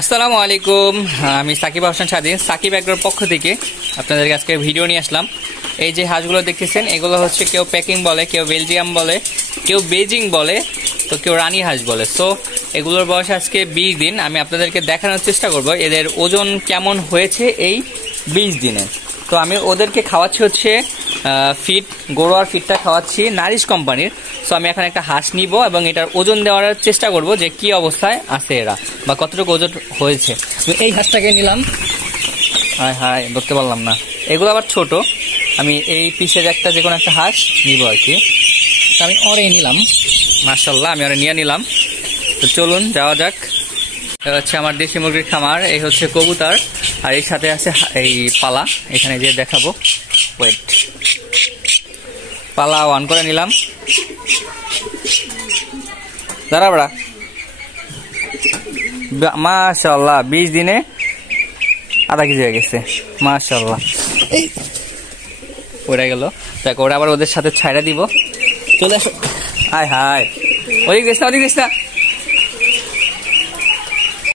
আসসালামু আলাইকুম, আমি সাকিব হোসেন স্বাধীন সাকিব এগ্রোর পক্ষ থেকে আপনাদের আজকে ভিডিও নিয়ে আসলাম। এই যে হাঁসগুলো দেখতেছেন, এগুলো হচ্ছে কেউ প্যাকিং বলে, কেউ বেলজিয়াম বলে, কেউ বেজিং বলে, তো কেউ রানী হাঁস বলে। সো এগুলোর বয়স আজকে 20 দিন। আমি আপনাদেরকে দেখানোর চেষ্টা করব এদের ওজন কেমন হয়েছে এই 20 দিনে। তো আমি ওদেরকে খাওয়াচ্ছি হচ্ছে ফিড, গরুয়ার ফিডটা খাওয়াচ্ছি নারিশ কোম্পানির। সো আমি এখন একটা হাঁস নিব এবং এটার ওজন দেওয়ার চেষ্টা করব যে কি অবস্থায় আছে এরা বা কতটুকু ওজন হয়েছে। এই হাঁসটাকে নিলাম, হায় হায় ধরতে পারলাম না, এগুলো আবার ছোট। আমি এই পিসের একটা যে কোনো একটা হাঁস নিব আর কি। তো আমি ওরে নিলাম, মাশাআল্লাহ আমি ওরে নিয়ে নিলাম। তো চলুন যাওয়া যাক। হচ্ছে আমার দেশি মুরগির খামার, এই হচ্ছে কবুতর, আর এর সাথে আছে এই পালা। এখানে যে দেখাবো, ওয়েট, পালা অন করে নিলাম। দাঁড়া বড়া, মাশাআল্লাহ 20 দিনে আধা কেজি হয়ে গেছে, মাশাআল্লাহ। ওরা গেল, দেখ ওরা আবার ওদের সাথে ছাইড়া দিব। চলে আসো, হায় হায়, ওদিক গেছ না, ওদিক গেছ না।